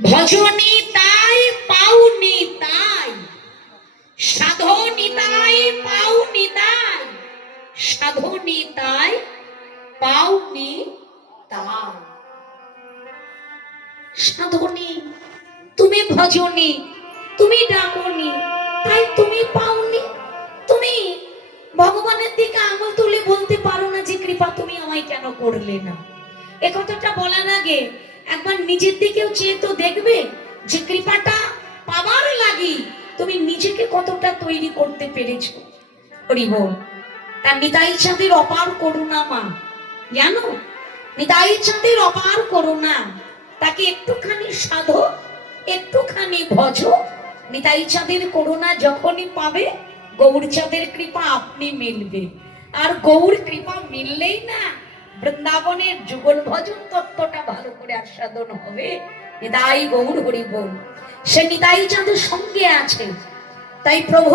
ভজনী তাই পাওনি তাই, সাধনী তাই পাওনি তাই, সাধনী তাই পাওনি তাই। সাধনী তুমি, ভজনী তুমি, ডাকনি তাই তুমি পাওনি। তুমি ভগবানের দিকে আঙুল তুলে বলতে পারো না যে কৃপা তুমি আমায় কেন করলে না। এ কথাটা বলার আগে একবার নিজের দিকেও চেয়ে তো দেখবে যে কৃপাটা পাওয়ার লাগি তুমি নিজেকে কতটা তৈরি করতে পেরেছো। হরি বল। তার নিতাই চাঁদের অপার করুণা মা, জানো নিতাই চাঁদের অপার করুণা। তাকে একটুখানি সাধো, একটুখানি ভজো, নিতাই চাঁদের করুণা যখনই পাবে গৌরচাঁদের কৃপা আপনি মিলবে। আর গৌর কৃপা মিললেই না বৃন্দাবনের যুগল ভজন তত্ত্বটা ভালো করে আস্বাদন হবে। নিতাই গৌর হরি বল। সে নিতাই চাঁদের সঙ্গে আছে, তাই প্রভু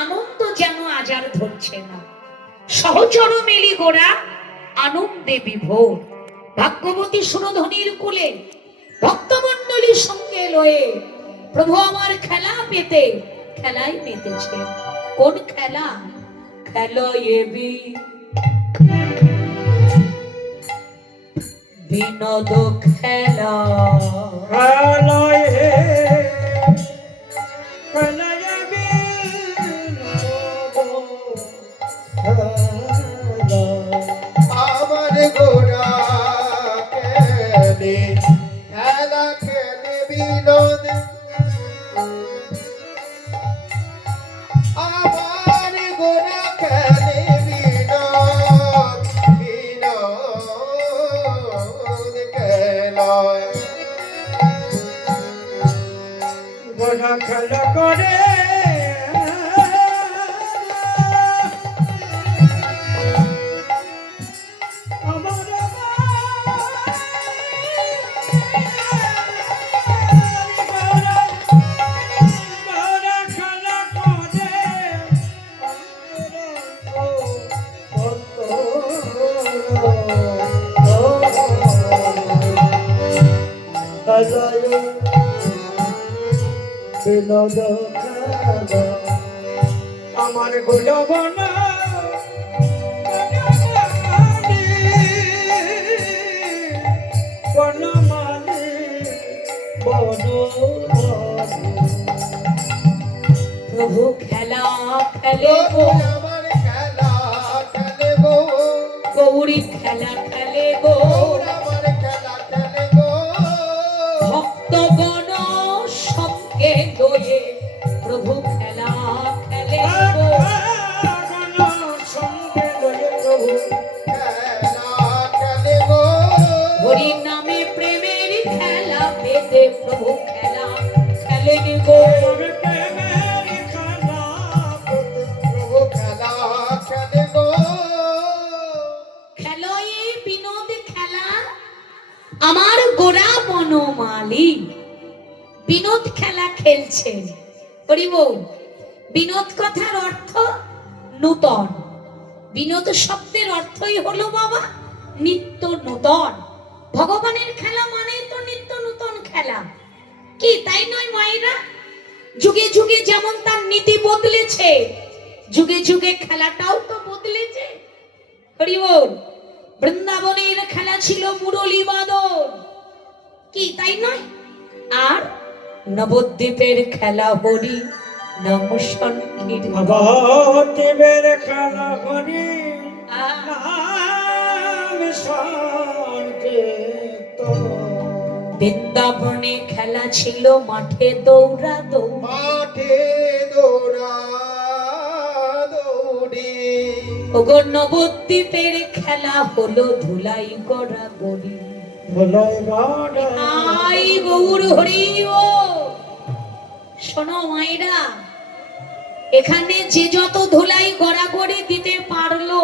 আনন্দ যেন আজ আর ধরছে না। সহচর মেলি গোড়া আনন্দে বিভোর, ভাগ্যবতী সুরধনির কুলে ভক্তমণ্ডলীর সঙ্গে লয়ে প্রভু আমার খেলা পেতে খেলাই মেতেছে। কোন খেলা? খেলয়ে বিনোদ খেলা, আমার গোরা খেলে খেলা খেলে বিনোদ, আমার গোরা খেলে বিনোদ, বিনোদ খেলা গোরা খেলা করে বিনোদ খেলা আমার গোলবনা বনমালী বনমালী। প্রভু খেলা খেলে গো, আমার খেলা খেলে গো, গৌরী খেলা খেলে গো, আমার খেলা খেলে গো, ভক্তগণ সঙ্গে লয়ে প্রভু খেলা খেলে গো, সঙ্গে লয়ে প্রভু খেলা খেলে গো, হরি নামে প্রেমের খেলা পেতে প্রভু খেলা খেলেন গো। প্রভু খেলা খেলে গো, খেলয়ে বিনোদ খেলা আমার গোরা বনমালী। বিনোদ খেলা খেলছেন। হরি বল। বিনোদ কথার অর্থ নূতন। বিনোদ শব্দের অর্থই হলো বাবা নিত্য নূতন। ভগবানের খেলা মানেই তো নিত্য নূতন খেলা, কি তাই নয় মায়েরা? যুগে যুগে যেমন তার নীতি বদলেছে, যুগে যুগে খেলাটাও তো বদলেছে। হরি বল। বৃন্দাবনের খেলা ছিল মুরলী বাদন, কি তাই নয়? আর নবদ্বীপের খেলা হরি নাম সংকীর্তন। নবদ্বীপের খেলা হরি নাম সংকীর্তন। বৃন্দাবনে খেলা ছিল মাঠে দৌড়া দৌড়, মাঠে দৌড়া দৌড়ি। ওগো নবদ্বীপের খেলা হলো ধুলাই গড়া গড়ি। আই গৌর হরি ও। শোনো মায়েরা, এখানে যে যত ধুলাই গড়াগড়ি দিতে পারলো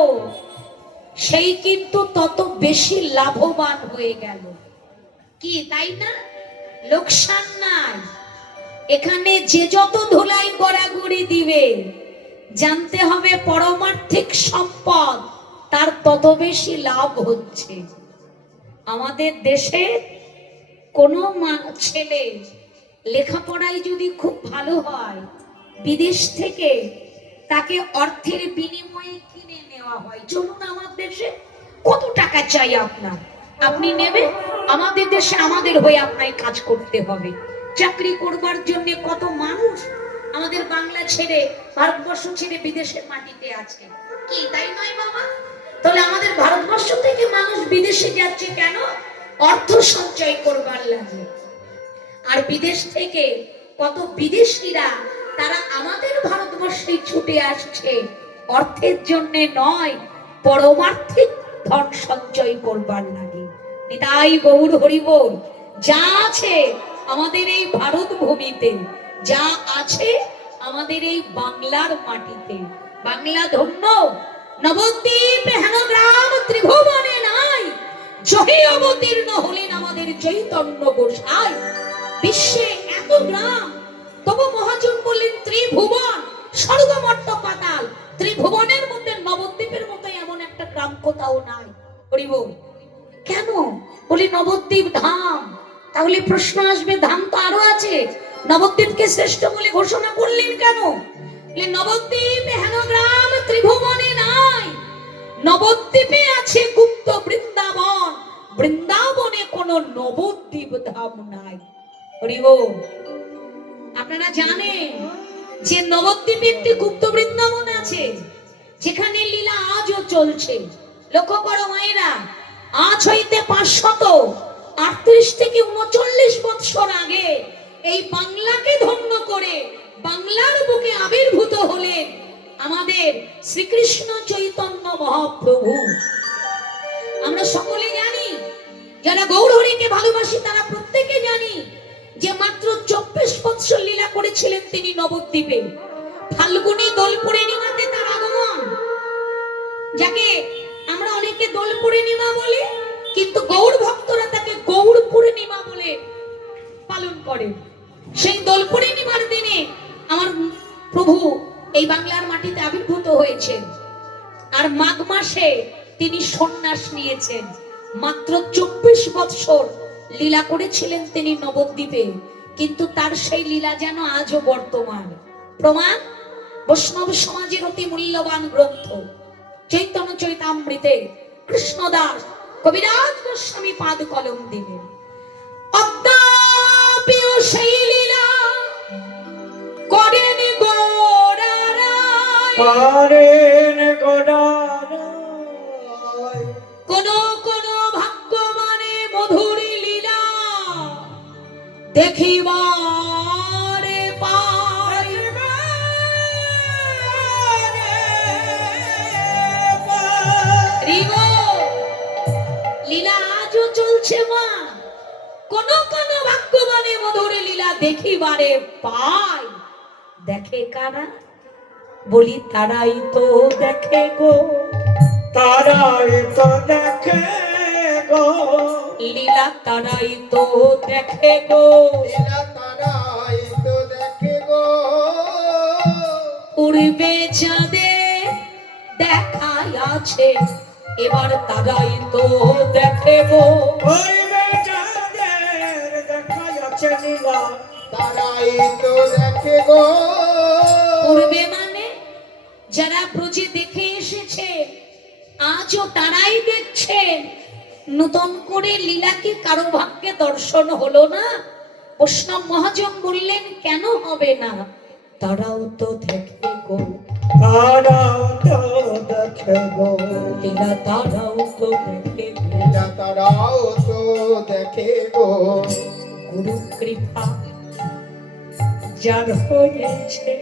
সেই কিন্তু তত বেশি লাভবান হয়ে গেল, কি তাই না? লোকসান নাই। এখানে যে যত ধুলাই গড়াগড়ি দিবে জানতে হবে পরমার্থিক সম্পদ তার তত বেশি লাভ হচ্ছে। আমাদের দেশে কোনো ছেলে লেখাপড়ায় যদি খুব ভালো হয়, বিদেশ থেকে তাকে অর্থের বিনিময়ে কিনে নেওয়া হয়। চলুন আমার দেশে, কত টাকা চাই আপনার, আপনি নেবেন। আমাদের দেশে আমাদের হয়ে আপনাকে কাজ করতে হবে। চাকরি করবার জন্য কত মানুষ আমাদের বাংলা ছেড়ে, ভারতবর্ষ ছেড়ে বিদেশের মাটিতে আছে, কি তাই নয় বাবা? তাহলে আমাদের ভারতবর্ষ থেকে মানুষ বিদেশে যাচ্ছে কেন? অর্থ সঞ্চয় করবার লাগে। আর বিদেশ থেকে কত বিদেশিরা তারা আমাদের ভারতবর্ষে ছুটে আসছে অর্থের জন্য নয়, পরমার্থিক ধন সঞ্চয় করবার লাগে। নিতাই গৌর হরিবোল। যা আছে আমাদের এই ভারত ভূমিতে, যা আছে আমাদের এই বাংলার মাটিতে, বাংলা ধন্য। নবদ্বীপ হেন গ্রাম ত্রিভুবনে নাই, জহে অবতীর্ণ হলেন আমাদের চৈতন্য গোসাই। বিশ্বে এত গ্রাম, তবু মহাজন বললেন ত্রিভুবন, স্বর্গমট্ট পাতাল, ত্রিভুবনের মধ্যে নবদ্বীপের মতো এমন একটা গ্রাম কোথাও নাই। হরিবোল। কেন? বলি নবদ্বীপ ধাম। তাহলে প্রশ্ন আসবে, ধাম তো আরো আছে, নবদ্বীপকে শ্রেষ্ঠ বলে ঘোষণা করলেন কেন? নবদ্বীপ হেন গ্রাম ত্রিভুবনে নাই, নবদ্বীপে আছে গুপ্ত বৃন্দাবন, বৃন্দাবনে কোন নবদ্বীপ ধাম নাই। হরিবোল। আপনারা জানেন যে নবদ্বীপে একটি গুপ্ত বৃন্দাবন আছে, যেখানে লীলা আজও চলছে। লক্ষ্য করো মায়েরা, আজ হইতে 538 থেকে 39 বৎসর আগে এই বাংলাকে ধন্য করে বাংলার বুকে আবির্ভূত হলেন আমাদের শ্রীকৃষ্ণ চৈতন্য মহাপ্রভু। আমরা সকলে জানি, যারা গৌরহরিকে ভালোবাসি তারা প্রত্যেকে জানি যে মাত্র 24 বৎসর লীলা করেছিলেন তিনি নবদ্বীপে। ফাল্গুনী দোল পূর্ণিমাতে তার আগমন, যাকে আমরা অনেকে দোল পূর্ণিমা বলি, কিন্তু গৌর ভক্তরা তাকে গৌর পূর্ণিমা বলে পালন করে। সেই দোল পূর্ণিমার দিনে আমার প্রভু এই বাংলার মাটিতে আবির্ভূত হয়েছেন। আর মাঘ মাসে তিনি সন্ন্যাস নিয়েছেন। মাত্র 24 বৎসর লীলা করেছিলেন তিনি নবদ্বীপে, কিন্তু তার সেই লীলা যেন আজও বর্তমান। প্রমাণ বৈষ্ণব সমাজের অতি মূল্যবান গ্রন্থ চৈতন্য চৈতামৃতে কৃষ্ণদাস কবিরাজ গোস্বামী পাদ কলম দিলেন। অদ্যাপিও সেই লীলা করেন গৌরারায়, করেন গৌরারায়। কোন কোন ভাগ্যবানে মধুর লীলা দেখিবারে পায়। লীলা আজও চলছে মা, কোন কোন ভাগ্যবানে মধুর লীলা দেখিবারে পায়। দেখে কারা? বলি তারাই তো দেখে গো, তারাই তো দেখে গো, লীলা তারাই তো দেখে গো, লীলা তারাই তো দেখে গো। পূর্বে যাদে দেখাই আছে, এবার তারাই তো দেখে গো। ওইবে যাদের দেখাই আছে লীলা, তারাই তো দেখে গো। পূর্বে মানে যারা ব্রজে দেখে এসেছে, আজও তারাই দেখছেন। নতুন করে লীলা কি কারো ভাগ্যে দর্শন হলো না? বৈষ্ণব মহাজন বললেন কেন হবে না? তারাও তো দেখে গো, তারাও তো দেখে গো, লীলা তারাও তো দেখে গো। লীলা তারাও তো দেখে গো। গুরু কৃপা যার হয়েছে,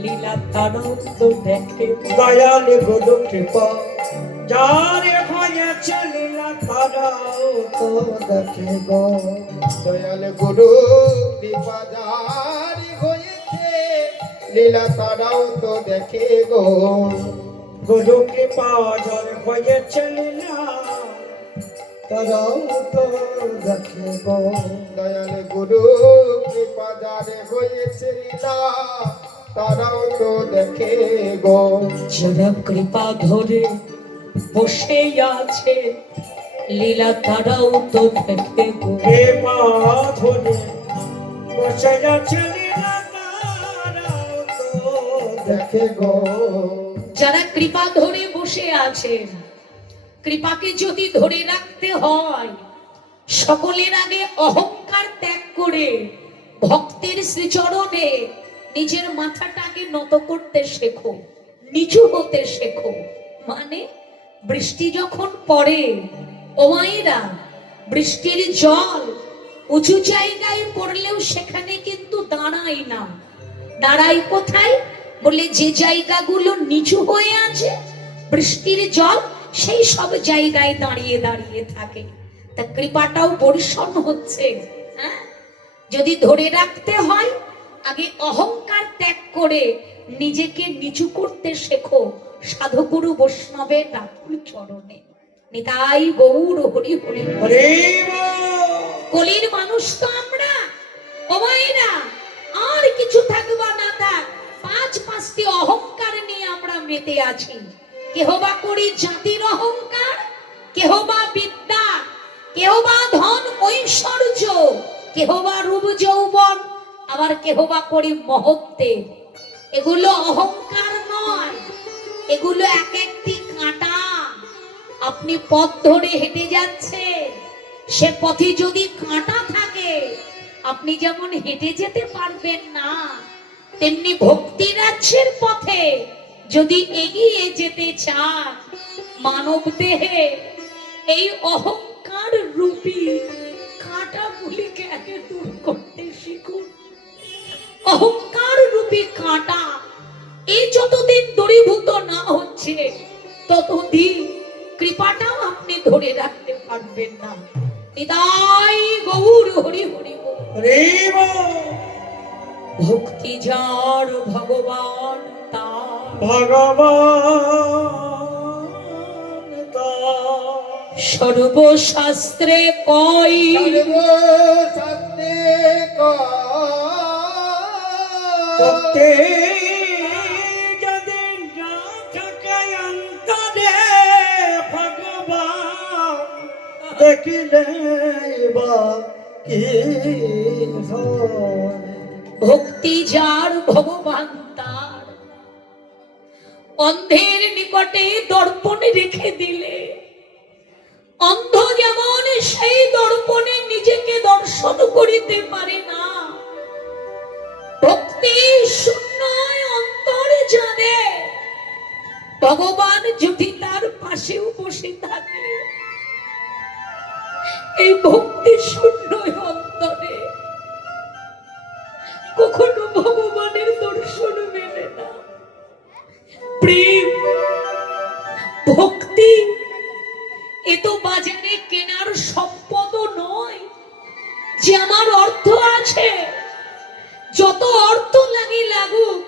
লীলা তারাও তো দেখে গো। দয়াল গুরু কৃপা যার হয়েছে, লীলা তারাও তো দেখে গো। দয়াল গুরু কৃপা যার হয়েছে, লীলা তারাও তো দেখে গো। গুরু কৃপা যার হয়েছে, লীলা তারাও তো দেখে গো। দয়াল গুরু কৃপা যার হয়েছে, লীলা তারাও তো দেখে গো। যারা কৃপা ধরে বসে আছে, লীলা তারাও তো দেখে গো। এ মা ধরে বসে আছে লীলা তারাও তো দেখে গো যারা কৃপা ধরে বসে আছেন, কৃপাকে যদি ধরে রাখতে হয়, সকলের আগে অহংকার ত্যাগ করে ভক্তের শ্রীচরণে নিজের মাথাটাকে নত করতে শেখো, নিচু হতে শেখো। মানে বৃষ্টি যখন পড়ে, ও মায়েরা, বৃষ্টির জল উঁচু জায়গায় পড়লেও সেখানে কিন্তু দাঁড়ায় না। দাঁড়ায় কোথায়? বলে যে জায়গাগুলো নিচু হয়ে আছে, বৃষ্টির জল সেই সব জায়গায় দাঁড়িয়ে দাঁড়িয়ে থাকে। তা কৃপাটাও বর্ষণ হচ্ছে। হ্যাঁ, যদি ধরে রাখতে হয়, আগে অহংকার ত্যাগ করে নিজেকে নিচু করতে শেখো সাধুগুরু বৈষ্ণবের রাতুল চরণে। নিতাই গৌর হরি হরি। হরে কলির মানুষ তো আমরা, ও মায়েরা, আর কিছু থাকবা না থাক, পাঁচটি অহংকার নিয়ে আমরা মেতে আছি। কেহ বা করি জাতির অহংকার, কেহ বা বিদ্যা, কেহ বা ধন ঐশ্বর্য, কেহ বা রূপ যৌবন, আবার কেহ বা করি মহত্বের। এগুলো অহংকার নয়, এগুলো এক একটি কাঁটা। আপনি পথ ধরে হেঁটে যাচ্ছেন, সে পথে যদি কাঁটা থাকে, আপনি যেমন হেঁটে যেতে পারবেন না, তেমনি ভক্তি রাজ্যের পথে যদি এগিয়ে যেতে চান, মানব দেহে এই অহংকার রূপী কাঁটাগুলিকে আগে দূর করতে শিখুন। অহংকার রূপী কাঁটা এই যতদিন দূরীভূত না হচ্ছে, ততদিন কৃপাটাও আপনি ধরে রাখতে পারবেন না। নিতাই গৌর হরি হরি বল। হরে ভক্তি যার ভগবান তার, ভগবান তার সর্বশাস্ত্রে কই, সর্বশাস্ত্রে ভক্তি যদি না থাকে অন্তরে ভগবান দেখিলে বা কি হয়। ভক্তি যার ভগবান তার। অন্ধের নিকটে দর্পণে রেখে দিলে, অন্ধ যেমন সেই দর্পণে নিজেকে দর্শন করিতে পারে না, ভক্তি শূন্য অন্তরে জানে ভগবান যদি তার পাশেও বসে থাকে, এই ভক্তি শূন্য অন্তরে কখনো ভগবানের দর্শন মেলে না। প্রেম, ভক্তি এ তো বাজারে কেনার সম্পদ নয় যে আমার অর্থ আছে, যত অর্থ লাগে লাগুক,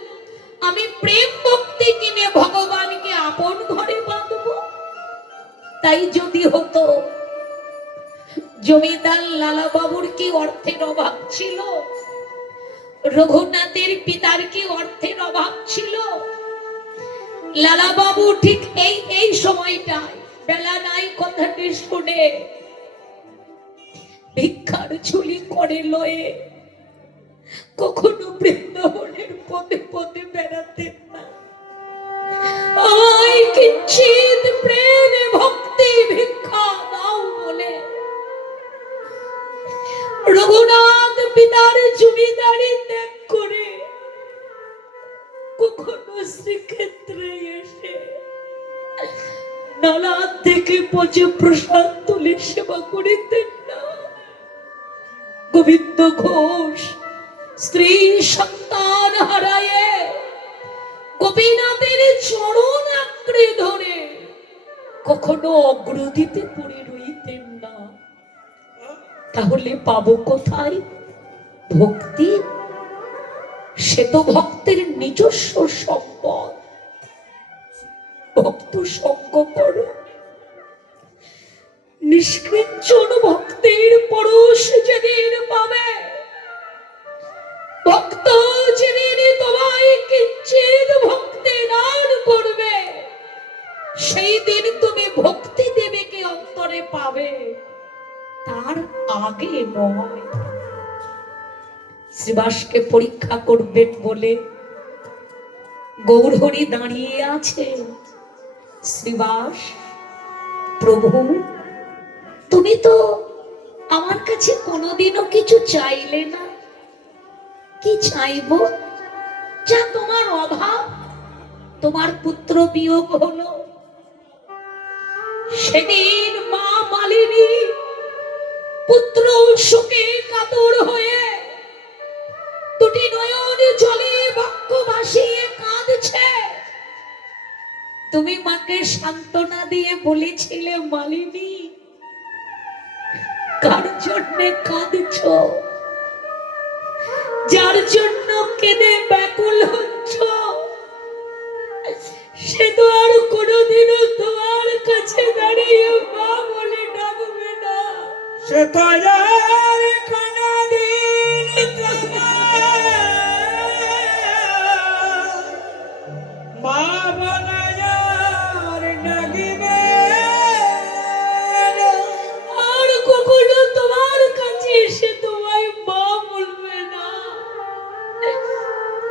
আমি প্রেম ভক্তি কিনে ভগবানকে আপন ঘরে বাঁধবো। তাই যদি হতো, জমিদার লালা বাবুর কি অর্থের অভাব ছিল? রঘুনাথের পিতার কি অর্থের অভাব ছিল? লালা বাবু ঠিক এই সময়টায় বেলা নাই কথাটি শুনে ভিক্ষার ঝুলি করে লয়ে কখনো বৃন্দাবনের পথে পথে বেড়াতেন না। আমায় কিঞ্চিৎ প্রেমে ভক্তি ভিক্ষা দাও বলে রঘুনাথ পিতার জমিদারি ত্যাগ করে কখনো শ্রীক্ষেত্রে এসে নালা থেকে পচে প্রসাদ তুলে সেবা করিতেন না। গোবিন্দ ঘোষ স্ত্রী সন্তান হারায়ে গোপীনাথের চরণ আঁকড়ে ধরে কখনো অগ্রদিতে পড়ে রইতেন না। তাহলে পাবো কোথায় ভক্তি? সে তো ভক্তের নিজস্ব সম্পদ। ভক্ত সঙ্গ করো, নিষ্কিঞ্চন ভক্তের পরশ যেদিন পাবে, ভক্ত যেদিন তোমায় কিঞ্চিৎ ভক্তি দান করবে, সেই দিন তুমি ভক্তি দেবীকে অন্তরে পাবে। আগে নয়। শ্রীবাসকে পরীক্ষা করবেন বলে গৌরহরি দাঁড়িয়ে আছে। শ্রীবাস, প্রভু, তুমি তো আমার কাছে কোনোদিনও কিছু চাইলে না। কি চাইবো? যা তোমার অভাব, তোমার পুত্র বিয়োগ হলো। সেদিন মা মালিনী পুত্র শোকে কাতর হয়ে দুটি নয়ন জলে বাক্য ভাসিয়ে কাঁদছে। তুমি মাকে সান্ত্বনা দিয়ে বলেছিলে, মালিনী, কার জন্য কাঁদছ? যার জন্য কেঁদে ব্যাকুল হচ্ছ সে তো আর কোনোদিনও তোমার কাছে দাঁড়িয়ে মা বলে ডাকবে না। সে তো আর কোনদিন মা বলে আর ডাকিবে না। আর কখনো তোমার কাছে এসে তোমায় মা বলবে না।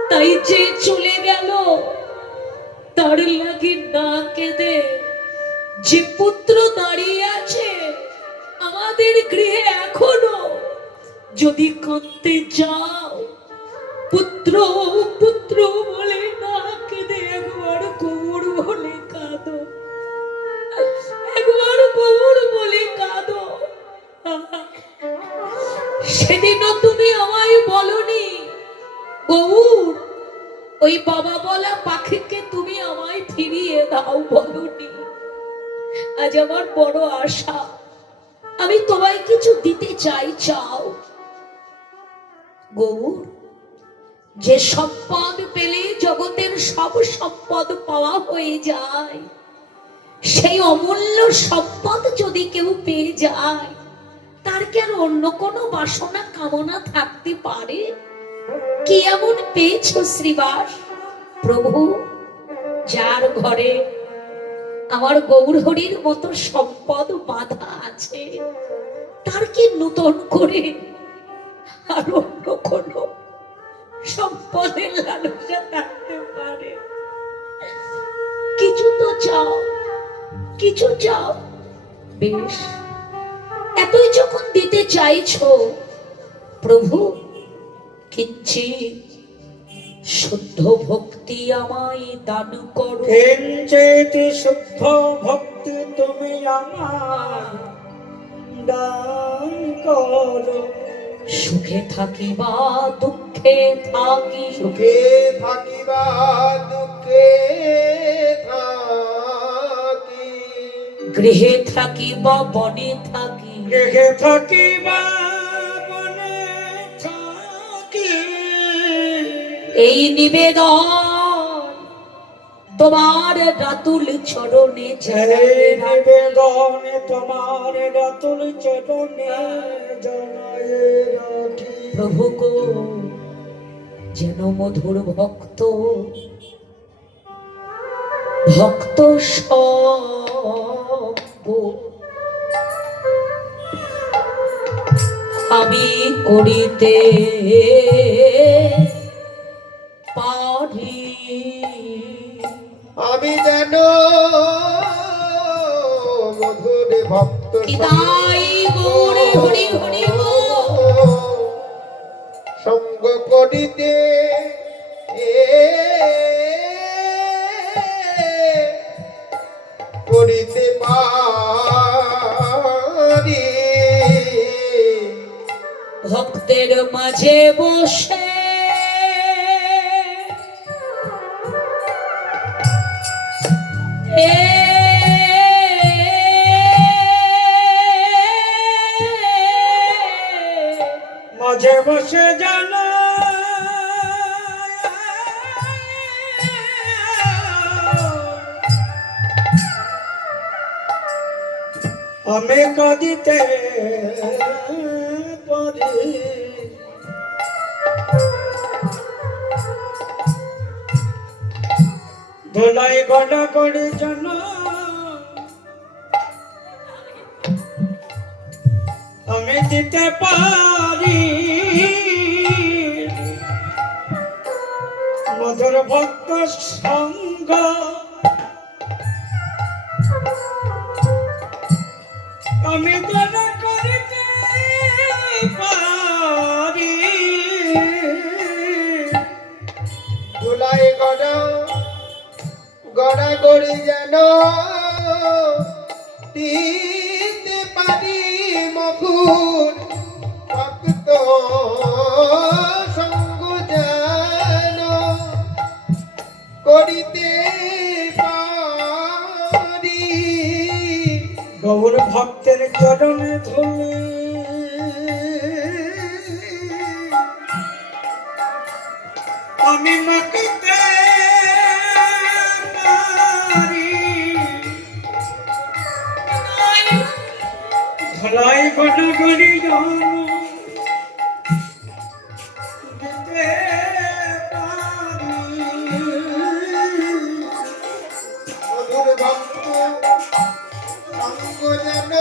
তাই যে চলে গেল তার লাগি না কেঁদে যে পুত্র দাঁড়িয়ে আছে আমাদের গৃহে এখনো, যদি কাঁদতে যাও পুত্র পুত্র বলে না কেঁদে একবার কোমর বলে কাঁদো, একবার কোমর বলে কাঁদো। সেদিনও তুমি আমায় বলনি, গৌর, ওই বাবা বলা পাখিকে তুমি আমায় ফিরিয়ে দাও, বলনি। আজ আমার বড় আশা, আমি তোমায় কিছু দিতে চাই, চাও। গৌর, যে সম্পদ পেলে জগতের সব সম্পদ পাওয়া হয়ে যায়, সেই অমূল্য সম্পদ যদি কেউ পেয়ে যায় তার কি আর অন্য কোনো বাসনা কামনা থাকতে পারে? কি এমন পেয়েছ শ্রীবাস? প্রভু, যার ঘরে আমার গৌরহরির মতো সম্পদ বাঁধা আছে তার কি নতুন করে আর অন্য কোনো সম্পদের লালসা থাকতে পারে? কিছু তো চাও, কিছু চাও। বেশ, এতই যখন দিতে চাইছো, প্রভু, কিঞ্চিৎ শুদ্ধ ভক্তি আমায় দান করো। কিঞ্চিৎ শুদ্ধ ভক্তি তুমি আমার দান করো। সুখে থাকি বা দুঃখে থাকি, সুখে থাকিবা দুঃখে থাকি, গৃহে থাকি বা বনে থাকি, গৃহে থাকি বা বনে থাকি, এই নিবেদন তোমার রাতুল চরণে এই নিবেদন তোমার রাতুল চরণে জানাই রাখি। প্রভু গো, যেন মধুর ভক্ত ভক্ত সঙ্গ আমি করিতে পারি। আমি যেন মধুর ভক্ত তাই গৌরে হরি হরি গো সঙ্গ করিতে করিতে পারি। ভক্তের মাঝে বসে মাঝে বসে জানা আমি কাঁদিতে পারি। ধোলাই গড়া করে জানা আমি দিতে পারি মধুর ভক্ত সঙ্গ আমি যেন করিতে পারি ধুলাই গড়া গড়া গড়ি যেন দিতে পারি মধুর ভক্ত সঙ্গ যেন করিতে পারি গৌর ভক্তের চরণে ধুলি আমি মাকিতে পারি ধলাই গণগণি জন দিতে পারি মধুর ভক্ত সঙ্গ যেন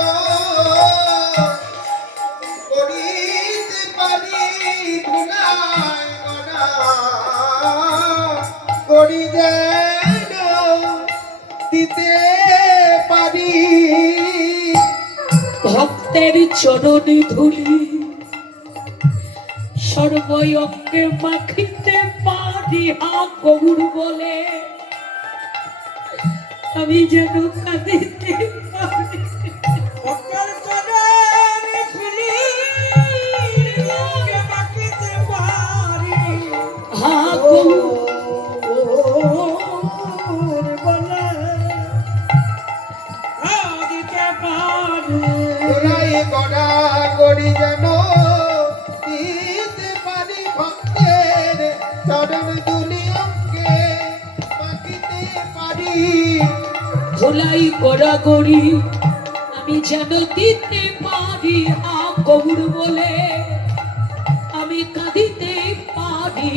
করিতে পারি ধুলাই গড়া গড়ি যেন দিতে পারি ভক্তের চরণে ধুলি সর্বয়ঙ্গে মাখিতে পারি হা গৌর বলে আমি যেন কাঁদিতে পারি ভক্তের চরণে ধুলি মাখিতে পারি হা গৌর ধুলাই গড়া গড়ি যেন দিতে পারি ভক্তের চরণ দুলি অঙ্গে মাখিতে পারি ধুলাই গড়াগড়ি আমি যেন দিতে পারি হা গৌর বলে আমি কাঁদিতে পারি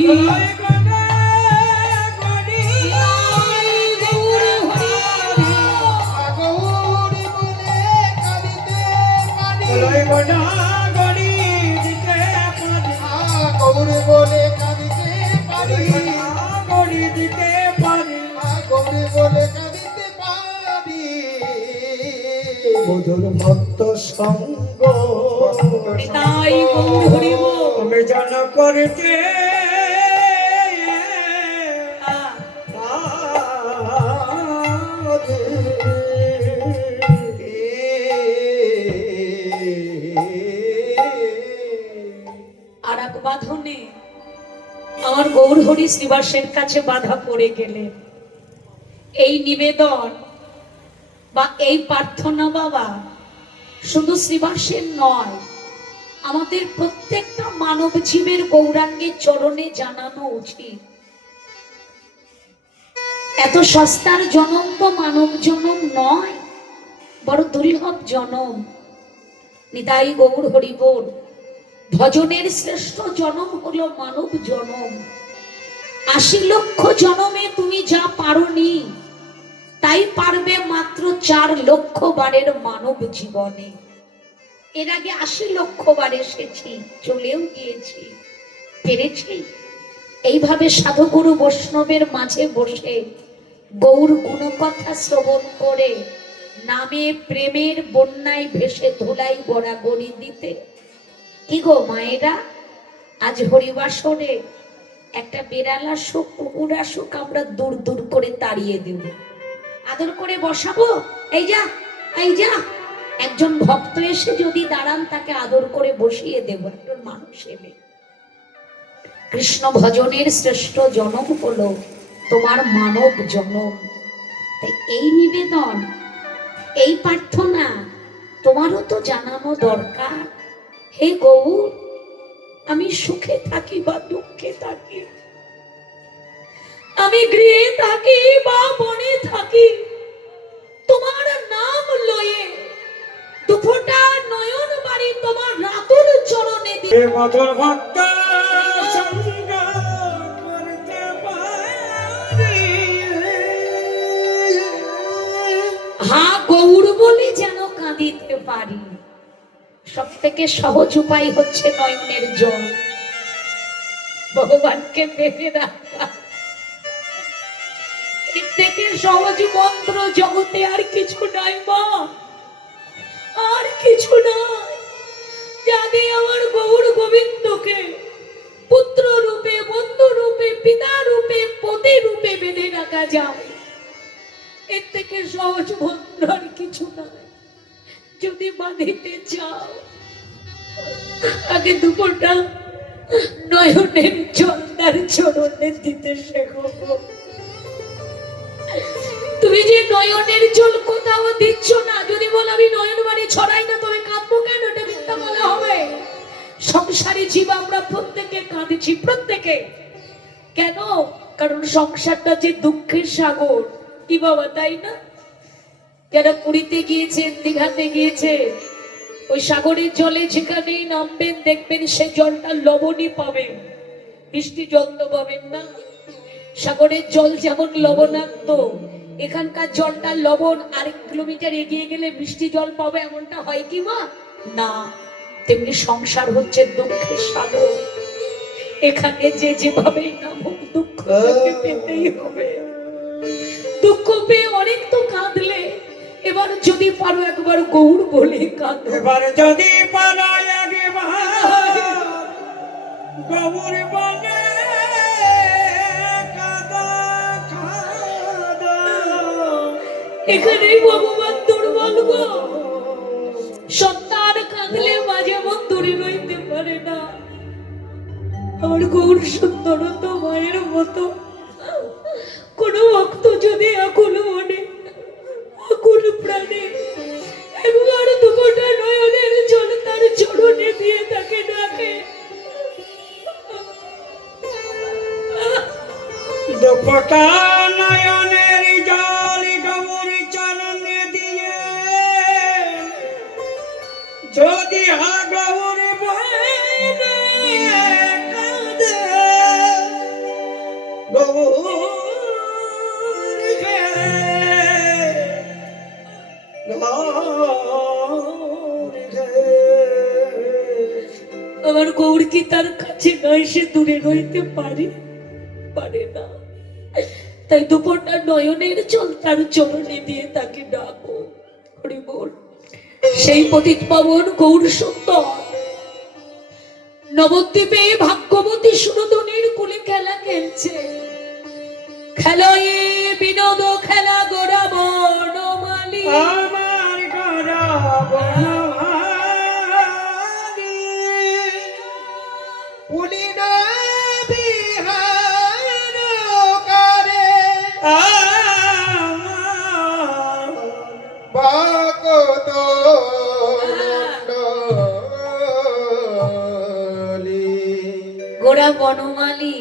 গৌরী বলে কাঁদিতে পারি গৌরী বলে কাঁদিতে পারি গৌরী বলে কাঁদিতে পারি মধুর ভক্ত সঙ্গ তাই গৌর হরিব আমি যেন করিতে আর এক বাঁধনে আমার গৌর হরি শ্রীবাসের কাছে বাধা পড়ে গেলেন এই নিবেদন বা এই প্রার্থনা বাবা শুধু শ্রীবাসের নয় আমাদের প্রত্যেকটা মানব জীবের গৌরাঙ্গের চরণে জানানো উচিত এত সস্তার জনম তো মানব জনম নয় বড় দুর্লভ জনম নিতাই গৌর হরি বল ভজনের শ্রেষ্ঠ জনম হলো মানব জনম ৮০ লক্ষ জনমে তুমি যা পারোনি তাই পারবে মাত্র ৪ লক্ষ বারের মানব জীবনে এর আগে ৮০ লক্ষ বার এসেছি চলেও গিয়েছি পেরেছি এইভাবে সাধুগুরু বৈষ্ণবের মাঝে বসে গৌর গুণকথা শ্রবণ করে নামে প্রেমের বন্যায় ভেসে ধুলাই গড়াগড়ি দিতে কি গো মায়েরা আজ হরিবাসরে একটা বেড়াল আসুক কুকুর আসুক আমরা দূর দূর করে তাড়িয়ে দেব আদর করে বসাবো এই যা একজন ভক্ত এসে যদি দাঁড়ান তাকে আদর করে বসিয়ে দেব একজন মানুষ এলে কৃষ্ণ ভজনের শ্রেষ্ঠ জনম হলো তোমার মানব জনম তাই এই নিবেদন এই প্রার্থনা তোমারও তো জানানো দরকার হে গৌর আমি সুখে থাকি বা দুঃখে থাকি আমি গৃহে থাকি বা বনে থাকি তোমার নাম লয়ে দুফোঁটা নয়ন বাড়ি তোমার রাতুল চরণে দিয়ে মধুর ভক্ত সঙ্গ করতে পারি হা গৌর বলে যেন কাঁদিতে পারি সব থেকে সহজ উপায় হচ্ছে নয়নের জল, ভগবানকে পেতে রাখা। এর থেকে সহজ মন্ত্র জগতে আর কিছু নাই মা, আর কিছু নাই। জানি আমার গৌর গোবিন্দকে পুত্র রূপে, বন্ধু রূপে, পিতা রূপে, পতি রূপে বেঁধে রাখা যায়, এর থেকে সহজ মন্ত্র আর কিছু নাই। যদি বাঁধিতে চাও আগে দুপুরটা নয়নের জল তার চরণে দিতে শেখো। তুমি যে নয়নের জল কোথাও দিচ্ছ না, যদি বলো আমি নয়ন বাড়ি ছড়াই না, তবে কাঁদবো কেন? এটা মিথ্যা বলা হবে। সংসারী জীব আমরা প্রত্যেকে কাঁদছি, প্রত্যেকে। কেন? কারণ সংসারটা যে দুঃখের সাগর, কি বাবা, তাই না? যারা পুরীতে গিয়েছেন, দীঘাতে গিয়েছে, ওই সাগরের জলে যেখানেই নামবেন দেখবেন সে জলটা লবণই পাবেন, মিষ্টি জল তো পাবেন না। সাগরের জল যেমন লবণাক্ত, এখানকার জলটা লবণ, আরেক কিলোমিটার এগিয়ে গেলে মিষ্টি জল পাবে, এমনটা হয় কি মা? না। তেমনি সংসার হচ্ছে দুঃখের সাগর, এখানে যে যেভাবেই নামুক দুঃখ পেতেই হবে। দুঃখ পেয়ে অনেক তো কাঁদলে, এবার যদি পারো একবার গৌর বলে কাঁদো। এবার যদি পারো একবার গৌর বলে কাঁদো, কাঁদো। এখানেই ভগবান দুর্বল গো। সন্তান কাঁদলে মাঝে মন দূরে রইতে পারে না। আমার গৌর সুন্দর তো মায়ের মতো কোন ভক্ত যদি আকুল মনে, আকুল প্রাণে একবার দুপোটা নয়নের জল তার চরণে দিয়ে তাকে ডাকে, দুপোটা নয়নের জল গৌর চরণে দিয়ে যদি গৌর বলে কাঁদে, গৌর আমার গৌর কি তার কাছে নয়, সে দূরে রইতে পারে? পারে না। তাই দুপোটা নয়নের জল তার চরণে দিয়ে তাকে ডাকো। হরি বল। সেই পতিত পাবন গৌর সুন্দর নবদ্বীপে ভাগ্যবতী সুরধনির কুলে খেলা খেলছে। খেলায় বিনোদ খেলা গোরা বনমালী, আমার গোরা বনমালী, পুলিন বিহার করে আমার ভক্ত মণ্ডলী। গোরা বনমালী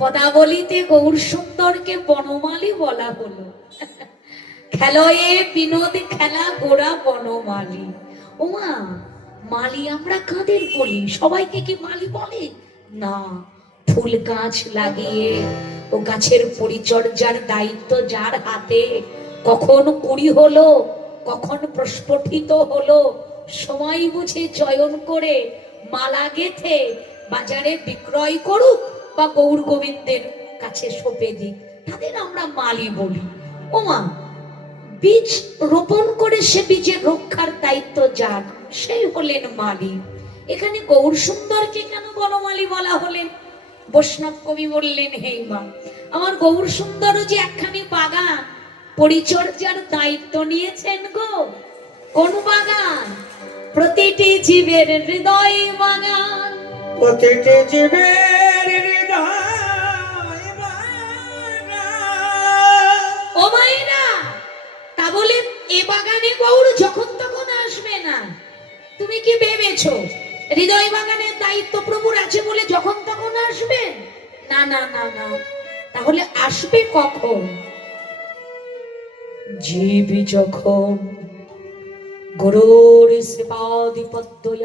পদাবলিতে গৌর সুন্দরকে বনমালী বলা হলো। খেলয়ে বিনোদ খেলা গোরা বনমালী। ওমা, মালি আমরা কাদের বলি? সবাইকে কি মালি বলে? না। ফুল গাছ লাগিয়ে ও গাছের পরিচর্যার দায়িত্ব যার হাতে, কখন কুড়ি হলো, কখন প্রস্ফুটিত হলো, সময় বুঝে চয়ন করে মালা গেথে বাজারে বিক্রয় করুক বা গৌর গোবিন্দের কাছে সঁপে দিক, তাদের আমরা মালি বলি। ওমা, বীজ রোপণ করে সে বীজের রক্ষার দায়িত্ব যার, সেই হলেন মালি। এখানে গৌর সুন্দরকে কেন বনমালী বলা হলেন? বৈষ্ণব কবি বললেন, হে মা, আমার গৌর সুন্দরও যে একখানি বাগান পরিচর্যার দায়িত্ব নিয়েছেন গো। কোন বাগান? প্রতিটি জীবের হৃদয় বাগান। প্রতিটি জীবের হৃদয় বাগান। ও মায়েরা, তা বলে এ বাগানে গৌর যখন তখন আসবে না। তুমি কি ভেবেছো হৃদয় বাগানের দায়িত্ব প্রভুর আছে বলে যখন তখন আসবেন? না না না না। তাহলে আসবে কখন? জীব যখন গুরুর সেবাধিপত্যই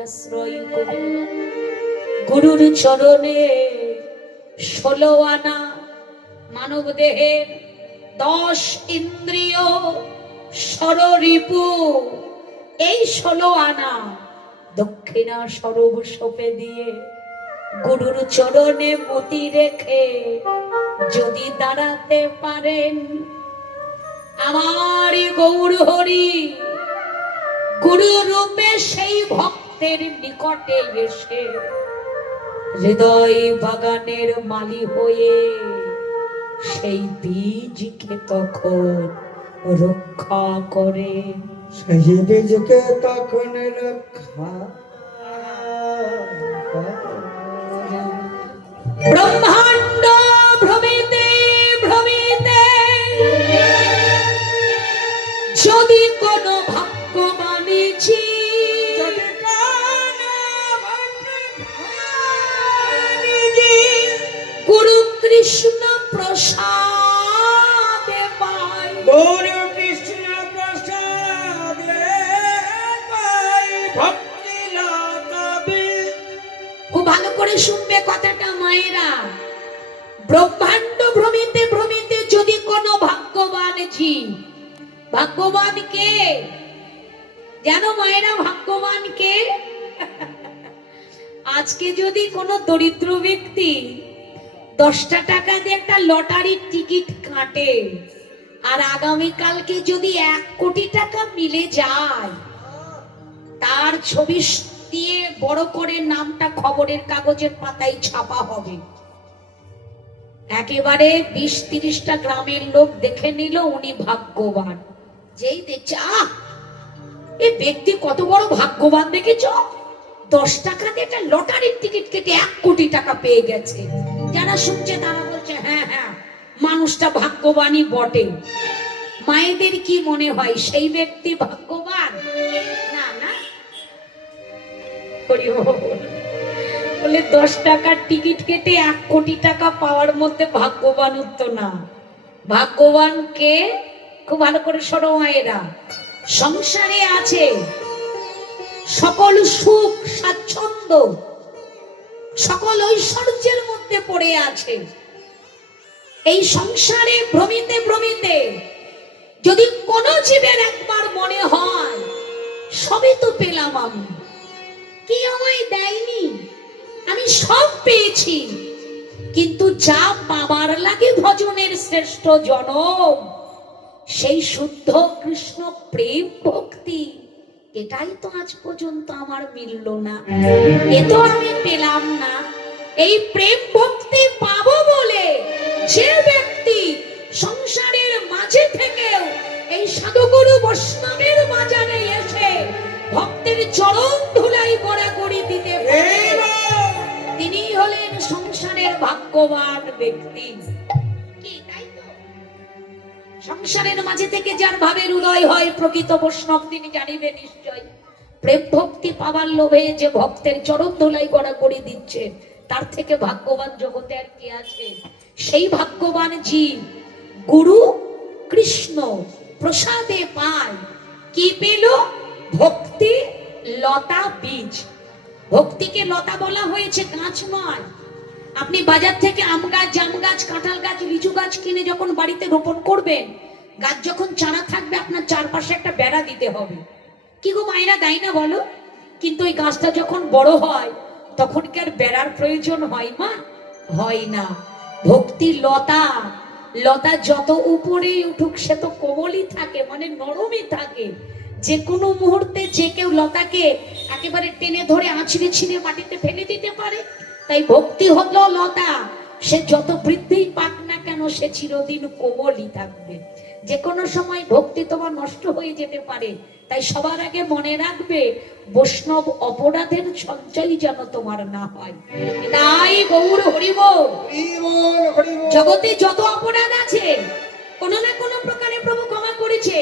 করে, গুরুর চরণে 16 আনা মানব দেহের 10 ইন্দ্রিয় ষড়রিপু, এই 16 আনা দক্ষিণা স্বরূপ সঁপে দিয়ে গুরুর চরণে মতি রেখে যদি দাঁড়াতে পারেন, আমার গৌর হরি গুরু রূপে সেই ভক্তের নিকটে এসে হৃদয় বাগানের মালি হয়ে সেই বীজকে তখন রক্ষা করে। সেই বীজকে তখন রক্ষা ব্রহ্মাণ্ড ভ্রমিতে ভ্রমিতে যদি কোনো ভাগ্যবানী গুরু কৃষ্ণ প্রসাদে পায়, গুরু কৃষ্ণ প্রসাদে পাই ভক্তি লতা বীজ। খুব ভালো করে শুনবে কথাটা মায়েরা। ব্রহ্মাণ্ড ভ্রমিতে ভ্রমিতে যদি কোনো ভাগ্যবান জীব, ভাগ্যবান কে জানো মায়েরা? ভাগ্যবান কে? আজকে যদি কোনো দরিদ্র ব্যক্তি 10টা টাকা দিয়ে একটা লটারির টিকিট কাটে, আর আগামীকালকে যদি 1 কোটি টাকা মিলে যায়, তার ছবি দিয়ে বড় করে নামটা খবরের কাগজের পাতায় ছাপা হবে। একেবারে 20-30টা গ্রামের লোক দেখে নিল উনি ভাগ্যবান। যেই দেখছে, এই ব্যক্তি কত বড় ভাগ্যবান দেখেছ, 10 টাকা দিয়ে একটা লটারির টিকিট কেটে 1 কোটি টাকা পেয়ে গেছে। যারা শুনছে তারা বলছে হ্যাঁ হ্যাঁ, মানুষটা ভাগ্যবানই বটে। মায়েদের কি মনে হয় সেই ব্যক্তি ভাগ্যবান? না না, বলে 10 টাকার টিকিট কেটে 1 কোটি টাকা পাওয়ার মধ্যে ভাগ্যবান তো না। ভাগ্যবান কে? খুব ভালো করে শোনো মায়েরা। সংসারে আছে সকল সুখ স্বাচ্ছন্দ্য, সকল ঐশ্বর্যের মধ্যে পড়ে আছে। এই সংসারে ভ্রমিতে ভ্রমিতে যদি কোন জীবের একবার মনে হয় সবই তো পেলাম, আমি কি আমায় দেয়নি, আমি সব পেয়েছি, কিন্তু যা পাবার লাগে ভজনের শ্রেষ্ঠ জনম, সেই শুদ্ধ কৃষ্ণ প্রেম ভক্তি, এটাই তো আজ পর্যন্ত আমার মিলল না, এ তো আমি পেলাম না। এই প্রেম ভক্তি পাবো বলে যে ব্যক্তি সংসারের মাঝে থেকেও এই সাধুগুরু বৈষ্ণবের মাজারে এসে ভক্তের চরণ ধুলাই গড়াগড়ি দিতে পারে, তিনি হলেন সংসারের ভাগ্যবান ব্যক্তি। কি তাই তো? সংসারের মাঝে থেকে যার ভাবের উদয় হয় প্রকৃত বৈষ্ণব, তিনি জানিবে নিশ্চয় প্রেম ভক্তি পাবার লোভে যে ভক্তের চরণ ধুলাই গড়াগড়ি দিচ্ছে, তার থেকে ভাগ্যবান জগতে আর কে আছে? সেই ভাগ্যবান জীব গুরু কৃষ্ণ প্রসাদে পায়। কি পেল? ভক্তি লতা বীজ। ভক্তিকে লতা বলা হয়েছে, গাছ নয়। আপনি বাজার থেকে আম গাছ, জাম গাছ, কাঁঠাল গাছ, লিচু গাছ কিনে যখন বাড়িতে রোপণ করবেন, গাছ যখন চারা থাকবে আপনার চারপাশে একটা বেড়া দিতে হবে। কি গো মায়েরা, দেয় না বলো? কিন্তু ওই গাছটা যখন বড় হয় তখন কি আর বেড়ার প্রয়োজন হয় মা? হয় না। ভক্তি লতা, লতা যত উপরে উঠুক সে তো কোমলই থাকে, মানে নরমই থাকে। যে কোনো মুহূর্তে যে কেউ লতাকে একেবারে টেনে ধরে আছড়ে ছিঁড়ে মাটিতে ফেলে দিতে পারে। তাই ভক্তি হলো লতা, সে যত বৃদ্ধি পাক না কেন সে চিরদিন কোমলই থাকবে। যে কোনো সময় ভক্তি তোমার নষ্ট হয়ে যেতে পারে। তাই সবার আগে মনে রাখবে, বৈষ্ণব অপরাধের সঞ্চয় যেন তোমার না হয়। তাই গৌর হরি বল। জগতে যত অপরাধ আছে কোনো না কোনো প্রকারে প্রভু ক্ষমা করেছে,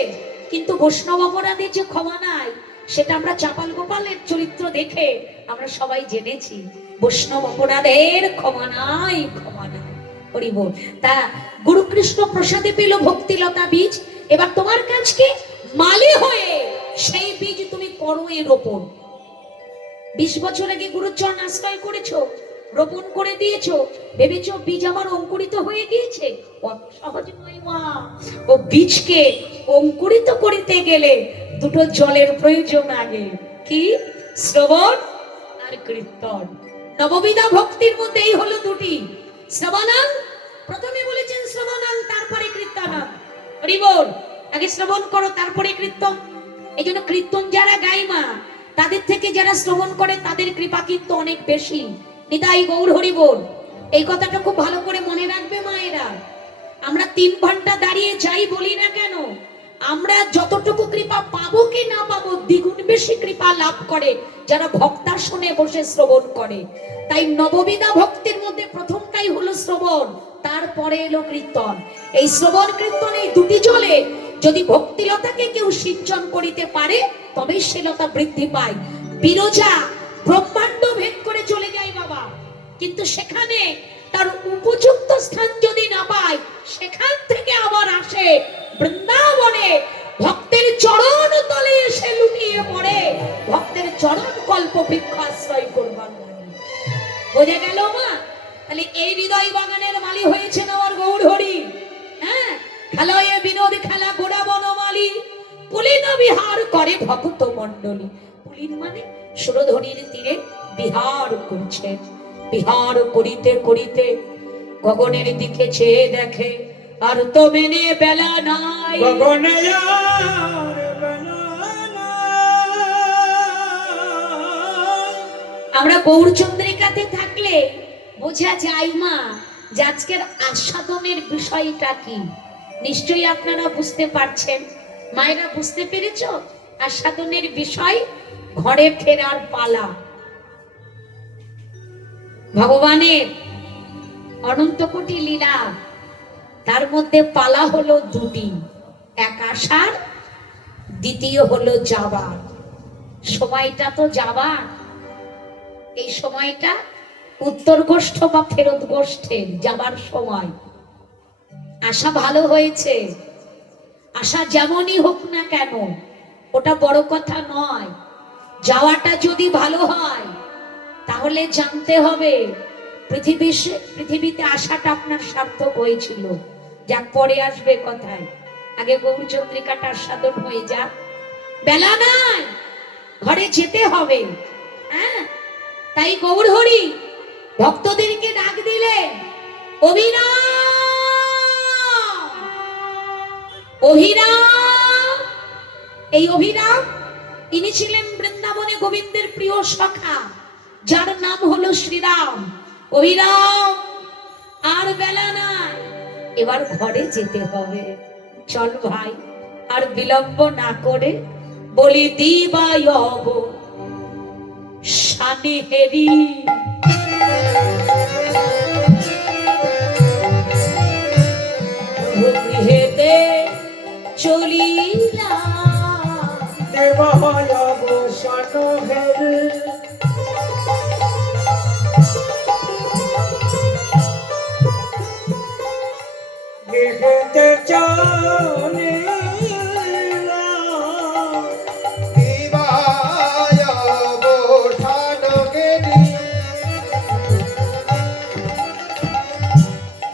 কিন্তু বৈষ্ণব অপরাধের যে ক্ষমা নাই সেটা আমরা চাপাল গোপালের চরিত্র দেখে আমরা সবাই জেনেছি। বৈষ্ণব অপরাধের ক্ষমা নাই, ক্ষমা নাই। হরি বল। তা গুরু কৃষ্ণ প্রসাদে পেল ভক্তিলতা বীজ। এবার তোমার কাছে মালি হয়ে সেই বীজ তুমি করো এর রোপণ। 20 বছর আগে গুরুর চরণ আশ্রয় করেছো, রোপণ করে দিয়েছো, ভেবেছো বীজ আমার অঙ্কুরিত হয়ে গিয়েছে। সহজ নয় মা। ও বীজকে অঙ্কুরিত করিতে গেলে দুটো জলের প্রয়োজন আগে। কি? শ্রবণ আর কীর্তন। নববিধা ভক্তির মধ্যে এই হলো দুটি। শ্রবণাং, প্রথমে বলেছেন শ্রবণাং, তারপরে কীর্তনাং। হরি বল। আগে শ্রবণ করো, তারপরে কীর্তন। এই জন্য কীর্তন যারা গায় মা, তাদের থেকে যারা শ্রবণ করে তাদের কৃপা কিন্তু অনেক বেশি। নিতাই গৌর হরি বল। এই কথাটা খুব ভালো করে মনে রাখবে মায়েরা। আমরা 3 ঘন্টা দাঁড়িয়ে যাই বলি না কেন, আমরা যতটুকু কৃপা পাবো কি না পাবো, দ্বিগুণ বেশি কৃপা লাভ করে যারা ভক্তা শুনে বসে শ্রবণ করে। তাই নববিধা ভক্তির মধ্যে প্রথমটাই হলো শ্রবণ, তারপরে এলো কীর্তন। এই শ্রবণ কীর্তন এই দুটি চলে। যদি ভক্তিলতাকে কেউ সিঞ্চন করিতে পারে তবে সে লতা বৃদ্ধি পায়। বিরজা ব্রহ্মাণ্ড ভেদ করে চলে যায় বাবা, কিন্তু সেখানে তার উপযুক্ত স্থান যদি না পায়, সেখান থেকে আবার আসে বৃন্দাবনে, ভক্তের চরণ তলে এসে লুটিয়ে পড়ে, ভক্তের চরণ কল্প বৃক্ষ আশ্রয় করবার লাগে। বোঝা গেল মা? তাহলে এই হৃদয় বাগানের মালি হয়েছেন আমার গৌর হরি। হ্যাঁ, খেলায় বিনোদ খেলা গোড়া বনমালী, পুলিন বিহার করে ভক্ত মণ্ডলী। পুলিন মানে সুরধনির তীরে বিহার করছেন। বিহার করিতে করিতে গগনের দিকে চেয়ে দেখে, আর তো মেনে বেলা নাই। গগনে আর বেলা নাই। আমরা গৌরচন্দ্রিকাতে থাকলে বোঝা যায় মা যে আজকের আস্বাদনের বিষয়টা কি। নিশ্চয়ই আপনারা বুঝতে পারছেন। মায়েরা বুঝতে পেরেছ? আস্বাদনের বিষয় ঘরে ফেরার পালা। ভগবানের অনন্ত কোটি লীলা, তার মধ্যে পালা হলো দুটি, এক আসার, দ্বিতীয় হলো যাবার। সময়টা তো যাবার। এই সময়টা উত্তর গোষ্ঠ বা ফেরত গোষ্ঠের যাবার সময়। আশা ভালো হয়েছে, আশা যেমনই হোক না কেন ওটা বড় কথা নয়। যাওয়াটা যদি ভালো হয় তাহলে জানতে হবে পৃথিবীতে আসাটা আপনার সার্থক হয়েছিল। যাক, পরে আসবে কথায়, আগে গৌরচন্দ্রিকাটা সাধন হয়ে যাক। বেলা নাই, ঘরে যেতে হবে। হ্যাঁ, তাই গৌর হরি ভক্তদেরকে ডাক দিলেন, অভিরাম, অভিরাম। এই অভিরাম, ইনি ছিলেন বৃন্দাবনে গোবিন্দের প্রিয় সখা, যার নাম হলো শ্রীরাম। অভিরাম, আর বেলা নাই, এবার ঘরে যেতে হবে। চল ভাই, আর বিলম্ব না করে বলি দিবায়ব শানি হেরি। গৃহেতে চলিলাম, দেবায়ব শানো হেরি। গৃহেতে চলিলাম, দিবায়ব শানগেরি,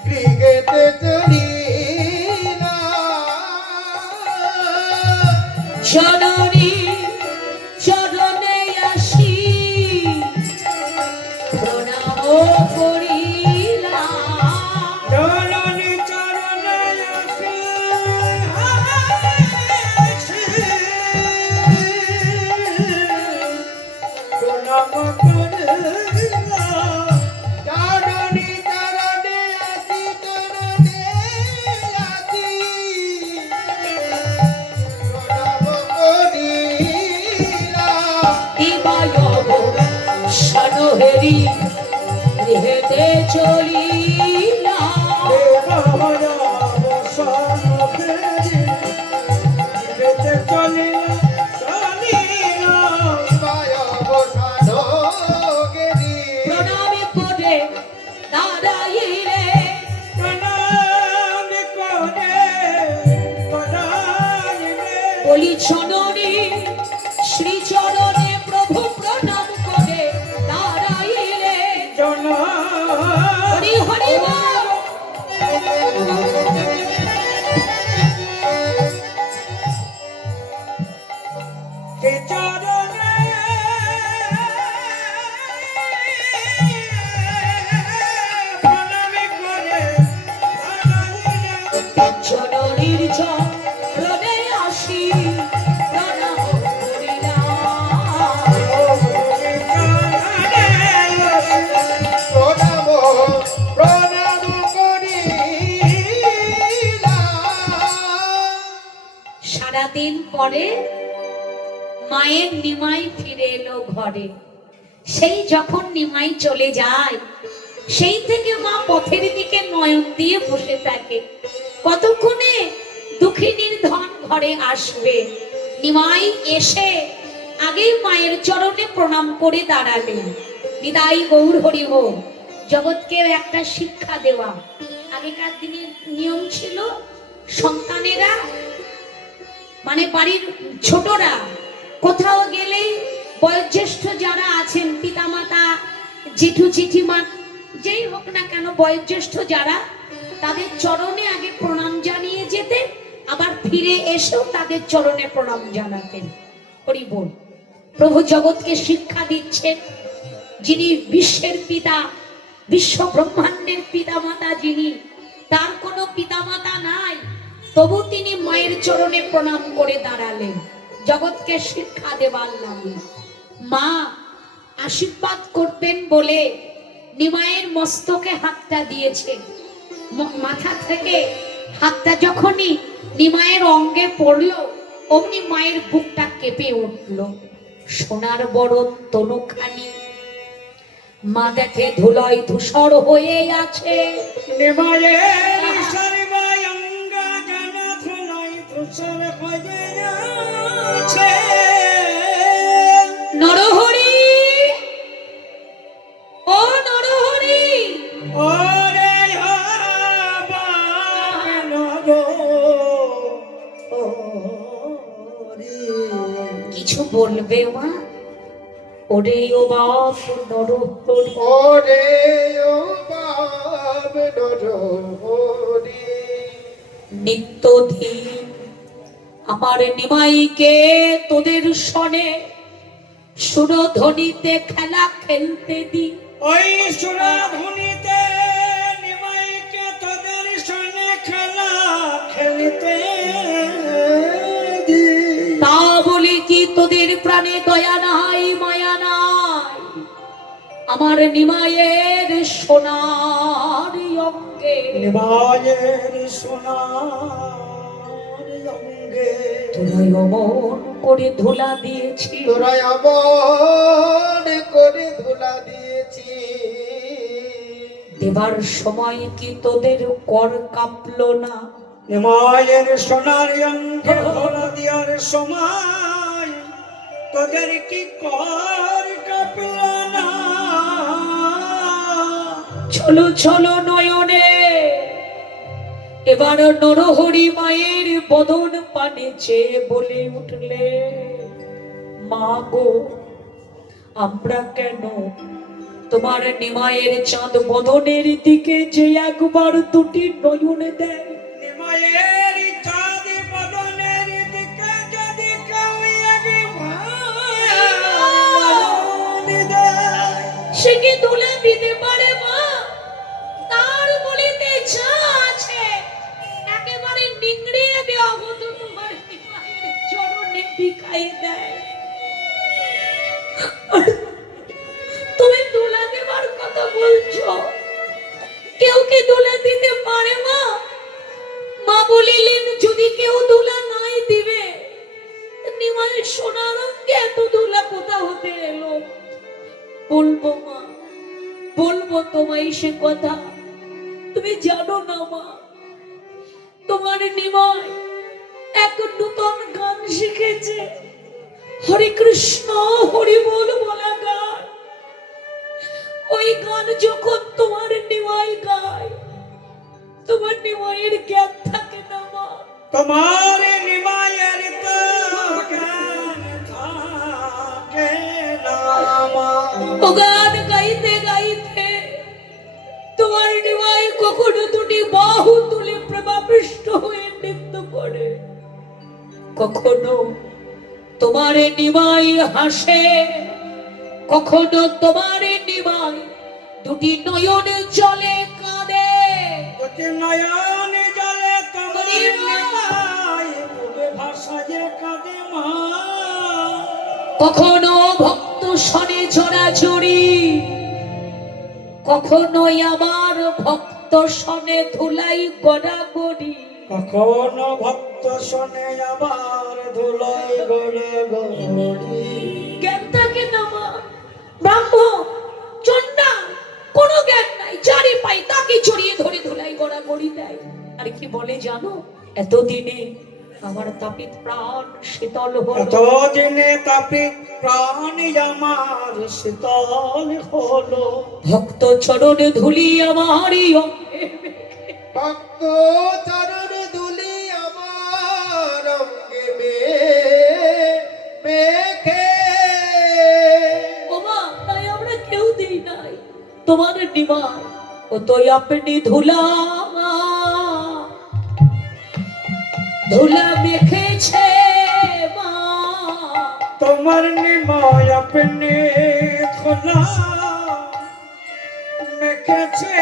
গৃহেতে চলিলাম, জননী চরণে আসি প্রণাম করিলাম। জননী চরণে আসি প্রণাম করিলাম। চরণে চরণে আসি, চরণে আসি, প্রণাম করিলাম। দিবায়ব শানহেরি, গৃহেতে চলিলাম। দেবায়ব শানো হেরি, গৃহেতে চলিলাম। দিবায়ব শানগেরি, প্রণামে করে দাঁড়াইলে, প্রণাম করে প্রণামিবে। বলি জননী শ্রীচরণে প্রভু প্রণাম করে দাঁড়াইলে। জননী হরি দিন পরে মায়ের নিমাই ফিরে এলো ঘরে। সেই যখন নিমাই চলে যায়, সেই থেকে মা পথের দিকে নয়ন দিয়ে বসে থাকে, কতক্ষণে দুঃখিনীর ধন ঘরে আসবে। নিমাই এসে আগেই মায়ের চরণে প্রণাম করে দাঁড়ালেন। নিতাই গৌর হরি হোক। জগৎকে একটা শিক্ষা দেওয়া। আগেকার দিনে নিয়ম ছিল, সন্তানেরা মানে বাড়ির ছোটরা কোথাও গেলে বয়োজ্যেষ্ঠ যারা আছেন, পিতামাতা, জেঠু জেঠিমা, যেই হোক না কেন, বয়োজ্যেষ্ঠ যারা, তাদের চরণে আগে প্রণাম জানিয়ে যেতেন, আবার ফিরে এসেও তাদের চরণে প্রণাম জানাতেন। হরি বল। প্রভু জগৎকে শিক্ষা দিচ্ছেন, যিনি বিশ্বের পিতা, বিশ্ব ব্রহ্মাণ্ডের পিতামাতা, যিনি, তার কোনো পিতামাতা নাই, তবু তিনি মায়ের চরণে প্রণাম করে দাঁড়ালেন জগৎকে শিক্ষা দেবার লাগে। মা আশীর্বাদ করবেন বলে নিমাইয়ের মস্তকে হাতটা দিয়েছে। মাথা থেকে হাতটা যখনই নিমাইয়ের অঙ্গে পড়লো, অমনি মায়ের বুকটা কেঁপে উঠল। সোনার বরণ তনুখানি মা দেখে ধুলোয় ধূসর হয়ে আছে। নিমাইয়ের শরীবায় অঙ্গা জানা ধুলোয় ধূসর হয়ে আছে। নরহরি, ও নরহরি, ওরে বাবা নরহরি। কিছু বলবে মা? ওরে ও বাপ নরহরি, ওরে ও বাপ নরহরি। নিত্যদিন আমার নিমাইকে তোদের সনে সুরধ্বনিতে খেলা খেলতে দি। ওই সুরাধুনিতে নিমাইকে তোদের সঙ্গে খেলা খেলতে দি। তা বলি কি তোদের প্রাণে দয়া নাই, মায়া নাই? আমার নিমাইয়ের সোনার অঙ্গে, নিমাইয়ের সোনার অঙ্গে তোরাই অমন করে ধুলা দিয়েছি। তোরা অমন করে ধুলা দিয়েছি। দেবার সময় কি তোদের কর কাঁপলো না? নিমাইয়ের সোনার অঙ্গে ধুলা দেওয়ার সময় তোদের কি কর কাঁপল না? ছলো ছলো নয়নে এবার নরহরি মায়ের বদন পানে চেয়ে বলে উঠলে, মা গো, আমরা কেন তোমার নিমাইয়ের চাঁদ বদনের দিকে যে একবার দুটি নয়ন দেয়, নিমাইয়ের চাঁদ বদনের দিকে যদি কেউ একবার দেয়, সে কি তুলে দিতে পারে মা? তার বলিতে যা আছে একেবারে নিংড়িয়ে দেওয়া হতো, তোমার নিমাইয়ের চরণে বিকাই দেয়। তুমি তুলা দেবার কথা বলছো, কেউ কি তুলা দিতে পারে মা? মা বলিলেন, যদি কেউ তুলা নাই দিবে, নিমাইয়ের সোনার অঙ্গে এত তুলা কোথা হতে এলো? বলবো মা, বলবো তোমায় সে কথা। তুমি জানো না মা, তোমার নিমাই এক নতুন গান শিখেছে, হরে কৃষ্ণ হরি বল বলা গান। ওই গান যখন তোমার নিমাই গায়, তোমার নিমাইয়ের জ্ঞান থাকে না মা। তোমার নিমাইয়ের তো জ্ঞান থাকে না মা। ও গান গাইতে গাইতে তোমার নিমাই কখনো দুটি বাহু তুলে প্রেমাবিষ্ট হয়ে নৃত্য করে, কখনো তোমার নিমাই হাসে, কখনো তোমার নিমাই দুটি নয়ন জলে কাঁদে। দুটি নয়ন জলে তোমার নিমাই বুকে ভাসায় কাঁদে মা। কখনো ভক্ত শনে জোড়াজুড়ি, কখনোই আমার ভক্ত শনে ধুলাই গড়াগড়ি। কখনো ভক্ত শোনে আবার ধুলোয় গড়ে গড়ি। জ্ঞান থাকে না মা, ব্রাহ্মণ চন্ডা কোনো জ্ঞান নাই, চারি পাই তাকে চড়িয়ে ধরে ধুলাই গড়া গড়ি দেয়। আর কি বলে জানো, এতদিনে আমার তাপিত প্রাণ শীতল হলো। এতদিনে তাপিত প্রাণ আমার শীতল হলো। ভক্ত চরণ ধুলি আমারই অঙ্গে ভক্ত চরণ ধুলি আমার অঙ্গে মেখে। ওমা, তাই আমরা কেউ দিই নাই তোমার নিমাই, ও তো আপনি ধুলা ধুলা মেখেছে মা। তোমার নিমায় আপনি ধুলা মেখেছে